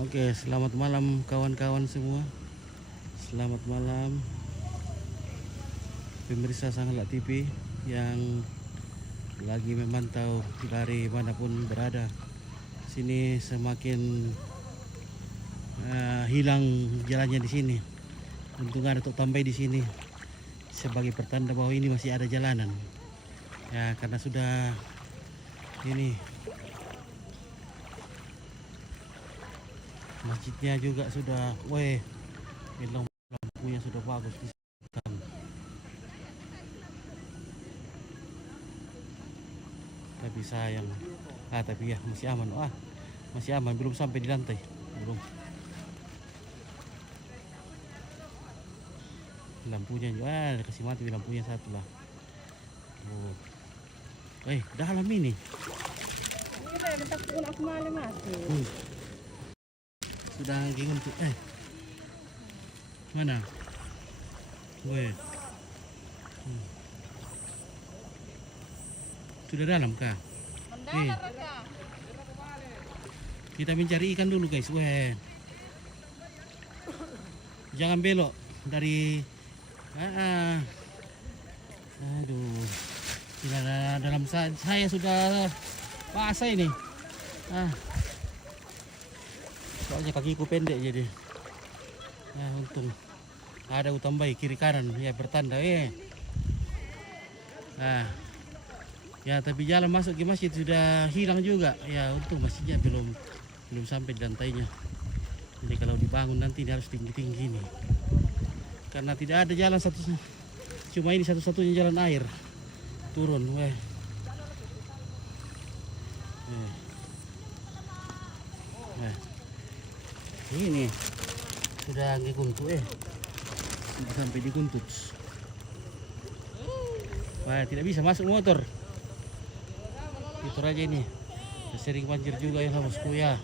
Oke, selamat malam kawan-kawan semua. Selamat malam pemirsa Sangalak TV yang lagi memantau dari manapun berada. Sini semakin hilang jalannya di sini. Untung ada tuk tambai di sini sebagai pertanda bahwa ini masih ada jalanan. Ya, karena sudah ini masjidnya juga sudah, lampunya sudah bagus di sana. Tapi sayang, tapi ya masih aman. Masih aman, belum sampai di lantai, belum. Lampunya juga, kasih mati lampunya satu lah. Oh, dalam ini. Sudah gingun tuh. Mana? Sudah dalam kah? Kita mencari ikan dulu guys. Jangan belok dari aduh. Tidak dalam saya sudah basah ini. Soalnya kakiku pendek jadi. Untung ada utambai kiri kanan ya bertanda ya, tapi jalan masuk ke masjid sudah hilang juga ya. Untung masjidnya belum sampai di lantainya. Jadi kalau dibangun nanti harus tinggi-tinggi nih, karena tidak ada jalan cuma ini satu-satunya jalan air turun. Ini sudah ngeguntu sudah sampai di Guntut. Tidak bisa masuk motor itu aja ini. Sering banjir juga ya bosku ya.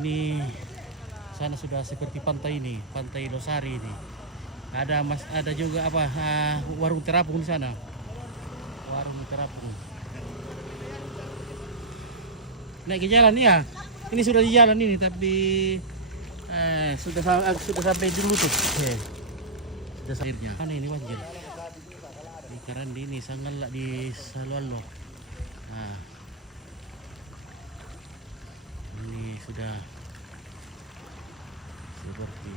Ini sana sudah seperti pantai ini, Pantai Losari ini. Ada juga warung terapung di sana. Warung terapung. Naik ke jalan ya. Ini sudah di jalan ini, tapi sudah sampai dulu tuh. Sudah akhirnya. Ini banjir. Di Karandi ini Sangalak di Salualo. Ini sudah seperti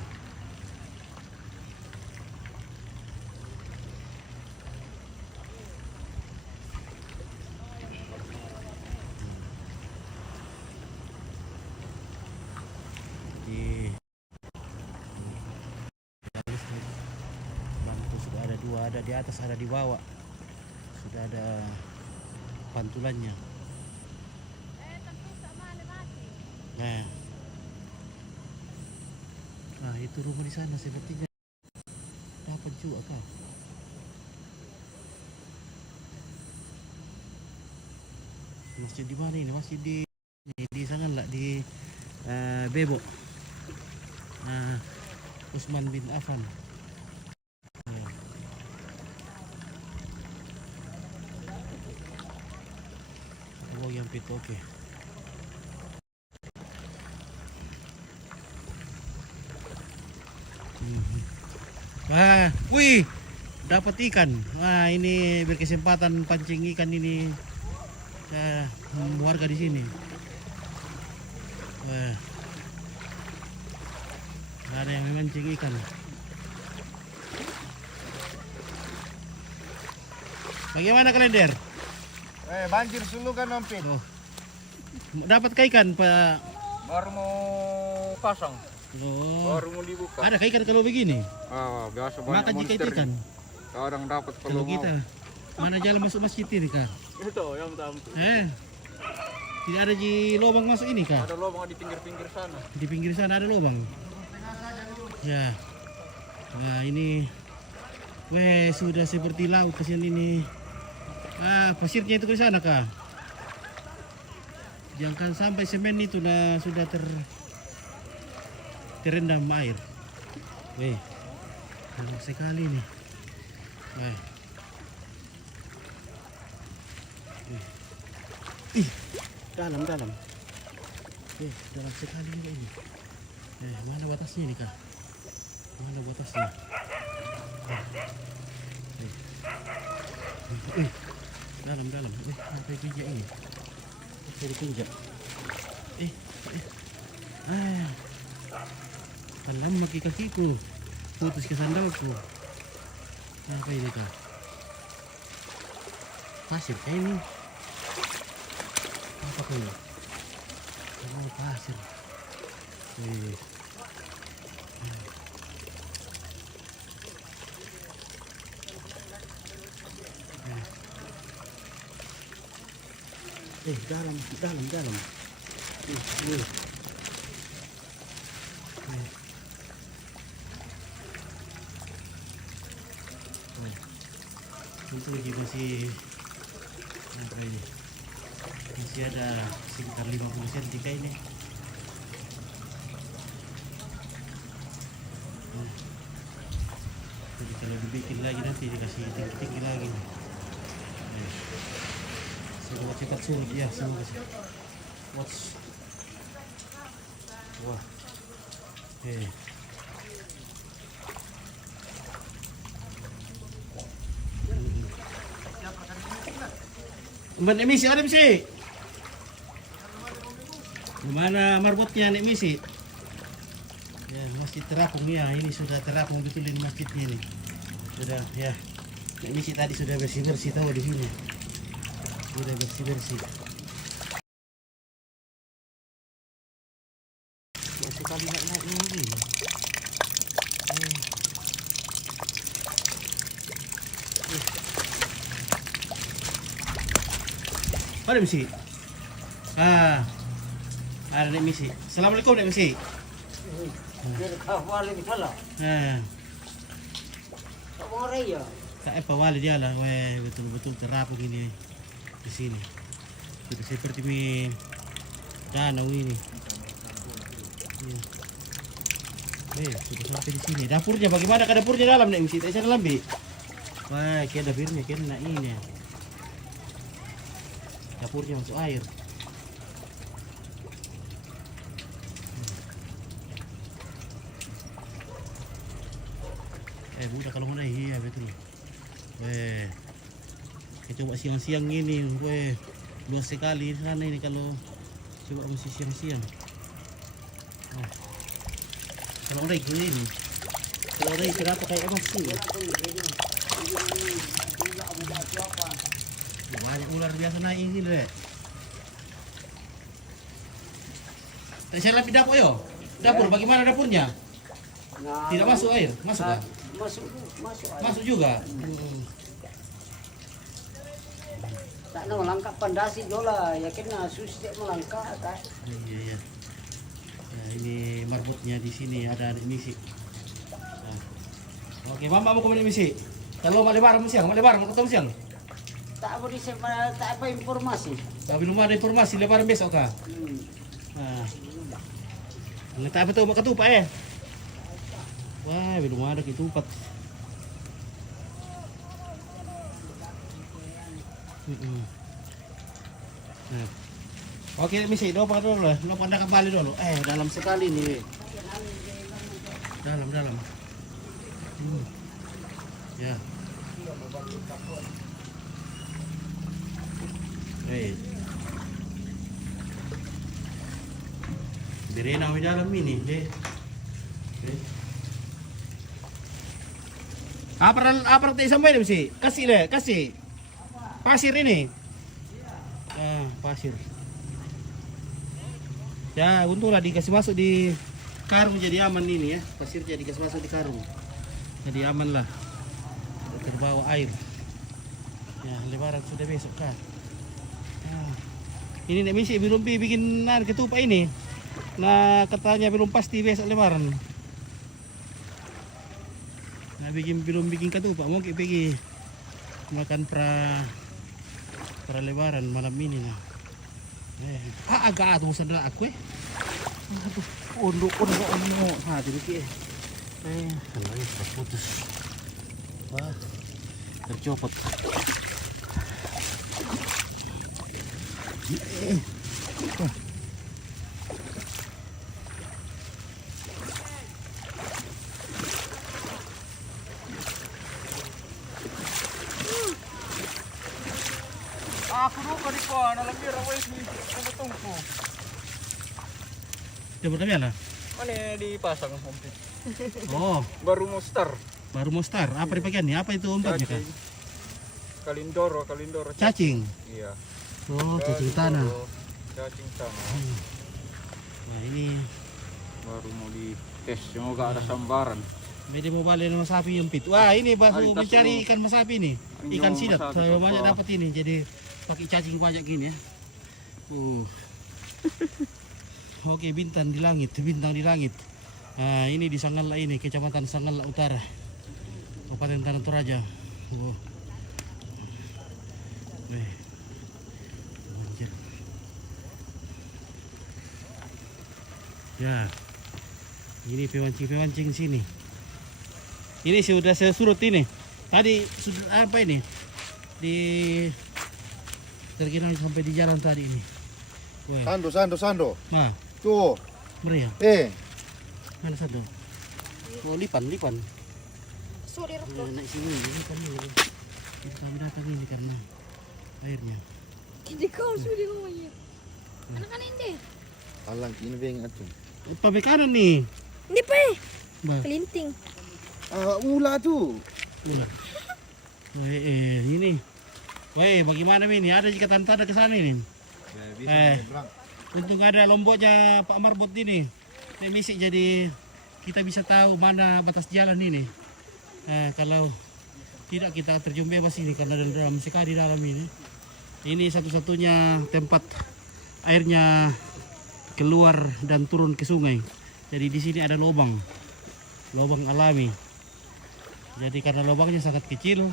bangku sudah ada dua, ada di atas, ada di bawah. Sudah ada pantulannya. Itu rumah di sana sepertinya dapat juga kah? Masjid di mana ini? Masjid di Sangalak di Bebo. Utsman bin Affan. Yang pito oke. Dapat ikan. Ini berkesempatan pancing ikan ini warga di sini. Ada yang memancing ikan. Bagaimana kalender? Banjir sulu kan Mampir. Dapat ikan Pak? Baru mau pasang. Baru mau dibuka. Ada ikan kalau begini? Biasa banyak makan jika ikan. Kadang dapat kalau kita. Mana jalan masuk masjid ini kah? Itu yang tahu. Tidak ada di lubang masuk ini kah? Ada lubang di pinggir-pinggir sana. Di pinggir sana ada lubang. Ya. Nah ini, sudah seperti laut kesian ini. Pasirnya itu ke sana kah? Jangan sampai semen itu sudah terendam air. Dalam sekali nih. Dalam. Dalam sekali juga ini. Mana batasnya ini kak? Mana batasnya? Dalam. Sampai pijak ini. Saya dipinjak. Dalam kakiku. Putus ke sandalku. Apa ini kak? Pasir kayak ini. Apa kau ini? Oh, pasir. Dalam. Itu lagi masih apa ini? Masih ada sekitar 50 cm ini. Jadi kalau dibikin lagi nanti dikasih tinggi lagi. Semoga cepat surut ya, semoga. Wah. Umban emisi ada misi. Gimana marbotnya nih misi? Ya, masjid terapung ya, ini sudah terapung betul ini masjid ini. Sudah ya. Nek misi tadi sudah bersih-bersih tahu di sini. Sudah bersih-bersih. Ya sekali naik lagi. Ada misi. Ada nek misi. Assalamualaikum nek misi. Wali misalnya. Tak mau ya. Tak apa wali dia lah, betul-betul terapung ini di sini. Sudah seperti danau ini. Sudah sampai di sini. Dapurnya bagaimana? Ke dapurnya dalam nek misi. Tak bisa dalam bi. Wah, kayak dapurnya kena ini. Dapurnya masuk air. Budak kalau mana iya betul. Kita coba siang-siang ini, luas sekali di sana ini kalau coba mesti siang-siang. Kalau orang ini, kalau orang kenapa kayak emas sih? Banyak ular biasa naik ini deh. Saya lebih dapur yo. Dapur bagaimana dapurnya? Tidak masuk air, masuk kan? Masuk juga. Tak nak melangkah pandasi jola, yakin susah melangkah kan? Iya. Ya, ini marbotnya di sini ada misi. Oke, mama mau kemana misi? Kalau mau lebaran siang, mau ketemu siang. Tak boleh tak apa informasi. Tak belum ada informasi lebaran besok kah? Tak betul mak ketupat Wah, belum ada ketupat. Oke, misi dulu lah. Lo pada kembali dulu. Dalam sekali nih. Dalam. Ya. Berenang di dalam ini deh. Apa tak sampai ni mesti? Kasih. Pasir ini. Pasir. Ya, untunglah dikasih masuk di karung jadi aman ini ya. Pasir jadi dikasih masuk di karung. Jadi aman lah. Terbawa air. Ya, lebaran sudah besok kan. Ini nek misi belum bikin ketupat ini. Nah, katanya belum pasti besok lebaran. Nah, belum bikin ketupat, mau pergi makan pra lebaran malam ini nah. Agak tuh sandra aku Aduh, ondok. Nah, dulu ki. Sandalnya sudah putus. Wah, tercopot. na lang bira wais ni tungko. Coba kami lah. Ano dipasang umpit? Oh, Baru mau start. baru mau start. Apa dipakai nih? Apa itu umpannya kak? Kalindoro. Cacing. Iya. Oh, cacing tanah. Cacing tanah. Nah ini Baru mau di tes, semoga ada sambaran. Beda mau balik sama sapi empit. Wah ini baru Kualitas mencari semua. ikan masapi nih. Ikan Ini sidap. masapi, Saya apa? banyak dapat ini. Jadi pakai cacing banyak gini ya. Oke, bintang di langit, bintang di langit. Nah, ini di Sanggala ini, Kecamatan Sanggala Utara, Kabupaten Tanah Toraja. Oh. Anjir. Ya, ini pewancing sini. Ini sudah saya surut ini. Tadi sudah apa ini? Tergenang sampai di jalan tadi ini. Weh. Sando. Nah, Tuh. meriah. Mana satu? Oh, lipan. Sorry, Nah, naik sini, ini kan ini. Ini kami datang ini karena airnya. Hindi ko sulit mo yan. Ano ka na hindi? Alang ini beng atu. Pabrik kanan nih. Hindi pa eh. Bah, Kalinting. Ula tu. ular. Ini. Woi, bagaimana ini? Ada jika tanda ke sana ini. Untung ada lomboknya Pak Marbot ini. Ini misi jadi kita bisa tahu mana batas jalan ini. Kalau tidak kita terjun bebas ini karena dalam sekali dalam ini. Ini satu-satunya tempat airnya keluar dan turun ke sungai. Jadi di sini ada lubang alami. Jadi karena lubangnya sangat kecil,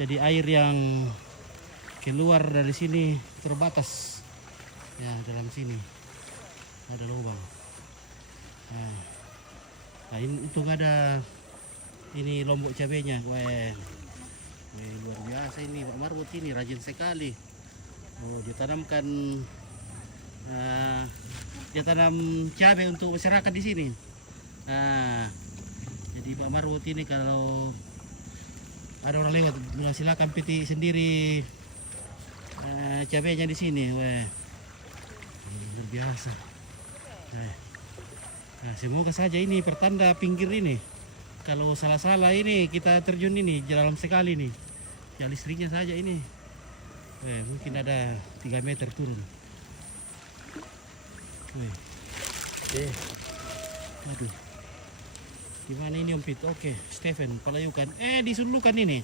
jadi air yang keluar dari sini terbatas. Ya, dalam sini ada lubang. Nah ini untung ada ini lombok cabenya. Wah, luar biasa ini Pak Marbot ini rajin sekali. Oh, dia tanamkan dia tanam cabai untuk masyarakat di sini. Jadi Pak Marbot ini kalau ada orang lewat silakan petik sendiri cabainya di sini. Wah, luar biasa. Nah, semoga saja ini pertanda pinggir ini. Kalau salah-salah ini kita terjun ini dalam sekali nih. Ya listriknya saja ini. Mungkin ada 3 meter turun. Aduh. Gimana ini Om Pit? Oke, Stephen Palayukan. Disurlukan ini.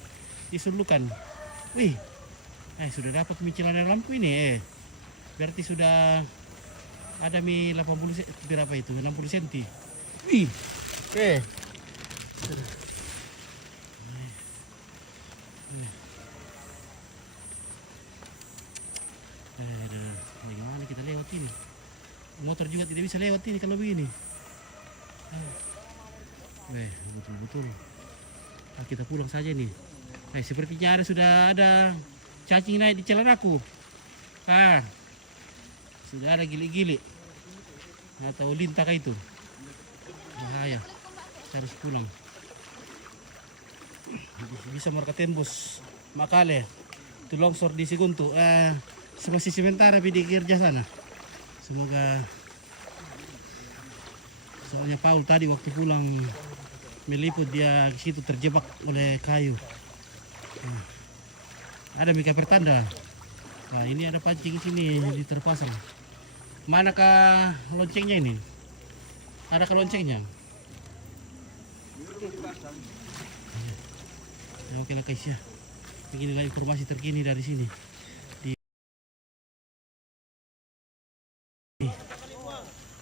Disurlukan. Wih. Sudah dapat pemicilan lampu ini. Berarti sudah ada 80 berapa itu? 60 cm. Wih. Bagaimana kita lewat ini? Motor juga tidak bisa lewat ini kalau begini. Betul-betul. Kita pulang saja nih. Sepertinya sudah ada cacing naik di celanaku. Sudah ada gili-gili atau lintah itu. Bahaya. Kita harus pulang. Bisa mereka tembus Makale. Itu longsor di Siguntu. Masih sementara di kerja sana. Semoga soalnya Paul tadi waktu pulang meliput dia di situ terjebak oleh kayu. Ada mika pertanda. Nah, ini ada pancing sini di terpasang. Manakah loncengnya ini? Ada ke loncengnya? Ya, oke lah guys ya. Beginilah informasi terkini dari sini.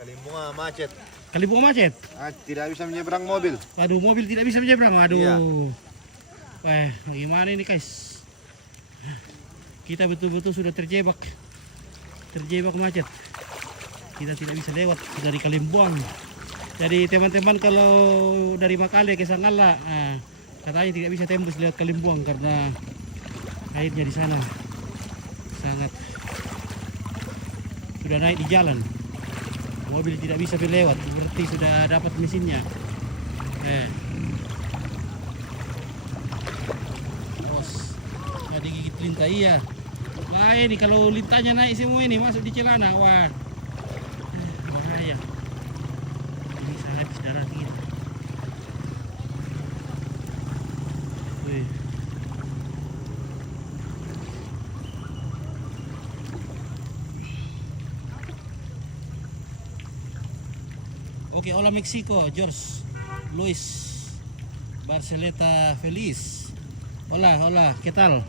Kalimbunga macet. Kalimbunga macet. Tidak bisa menyeberang mobil. Aduh, mobil tidak bisa menyeberang. Aduh. Iya. Wah, bagaimana ini guys? Kita betul-betul sudah terjebak macet. Kita tidak bisa lewat dari Kalimbung. Jadi teman-teman kalau dari Makale ke Sanggala, katanya tidak bisa tembus lewat Kalimbung karena airnya di sana sangat sudah naik di jalan. Mobil tidak bisa berlewat, berarti sudah dapat mesinnya. Bos, digigit lintah iya. Bahaya nih kalau lintanya naik semua ini masuk di celana. Wah. Bahaya. Ini bisa habis darah kita. Wih. Oke, hola Mexico, George, Luis, Barceleta Feliz. Hola, hola, ¿qué tal?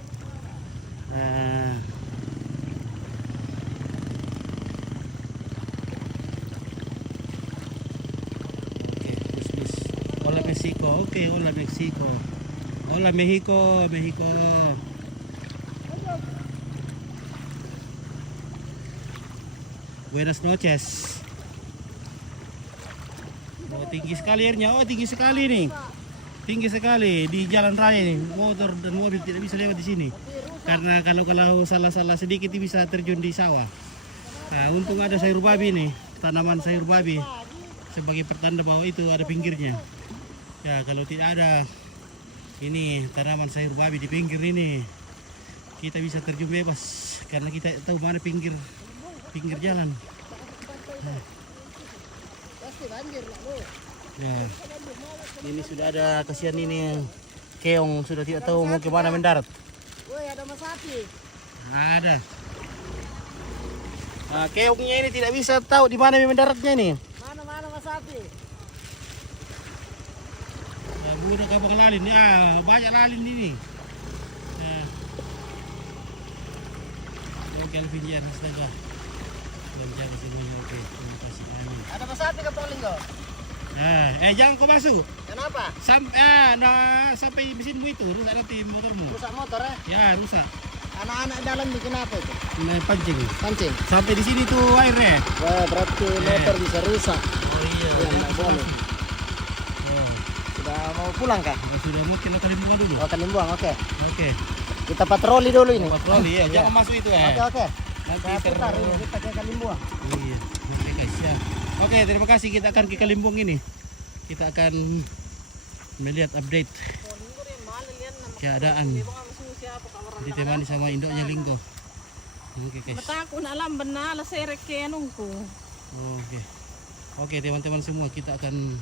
Oke, Luis. Hola Mexico, oke, hola Mexico. Hola Mexico, Mexico. Buenas noches. Oh, tinggi sekali airnya. Oh, tinggi sekali nih. Tinggi sekali di jalan raya nih. Motor dan mobil tidak bisa lewat di sini. Karena kalau salah-salah sedikit bisa terjun di sawah. Nah, untung ada sayur babi nih. Tanaman sayur babi sebagai pertanda bahwa itu ada pinggirnya. Ya, kalau tidak ada ini tanaman sayur babi di pinggir ini, kita bisa terjun bebas karena kita tahu mana pinggir jalan. Nah, ini sudah ada, kasihan ini keong sudah tidak tahu mau kemana mendarat. Woi, ada mas sapi. Ada. Nah, keongnya ini tidak bisa tahu di mana mendaratnya nih. Mana mas sapi? Nah, udah kabang lalin, ya banyak lalin ini. Nah. Oke, Alvin ya, astaga. Sudah menjaga semuanya, oke. Terima kasih banyak. Ada mas sapi ke Prolingo? Nah, jangan kau masuk. Kenapa? Sampai mesinmu itu rusak nanti motormu. Rusak motor ya? Ya, rusak. Anak-anak dalam di kenapa itu? Nah, pancing. Pancing. Sampai di sini tuh airnya. Wah, berarti motor bisa rusak. Oh iya. Iya, nggak boleh. Oh, Sudah mau pulang kah? sudah mau kita Kalimbungan dulu. Oh, Kalimbungan, oke. Oke. Kita patroli dulu ini. Patroli ya, jangan masuk itu ya. Oke. Nanti Saya putar ini, kita ke Kalimbungan. Iya. Oke guys ya. Oke, terima kasih, kita akan ke Kalimbung ini. Kita akan melihat update keadaan. Ditemani sama induknya Linggo. Oke guys. Mataku na alam benar la serek ke anungku. Oke. Oke teman-teman semua, kita akan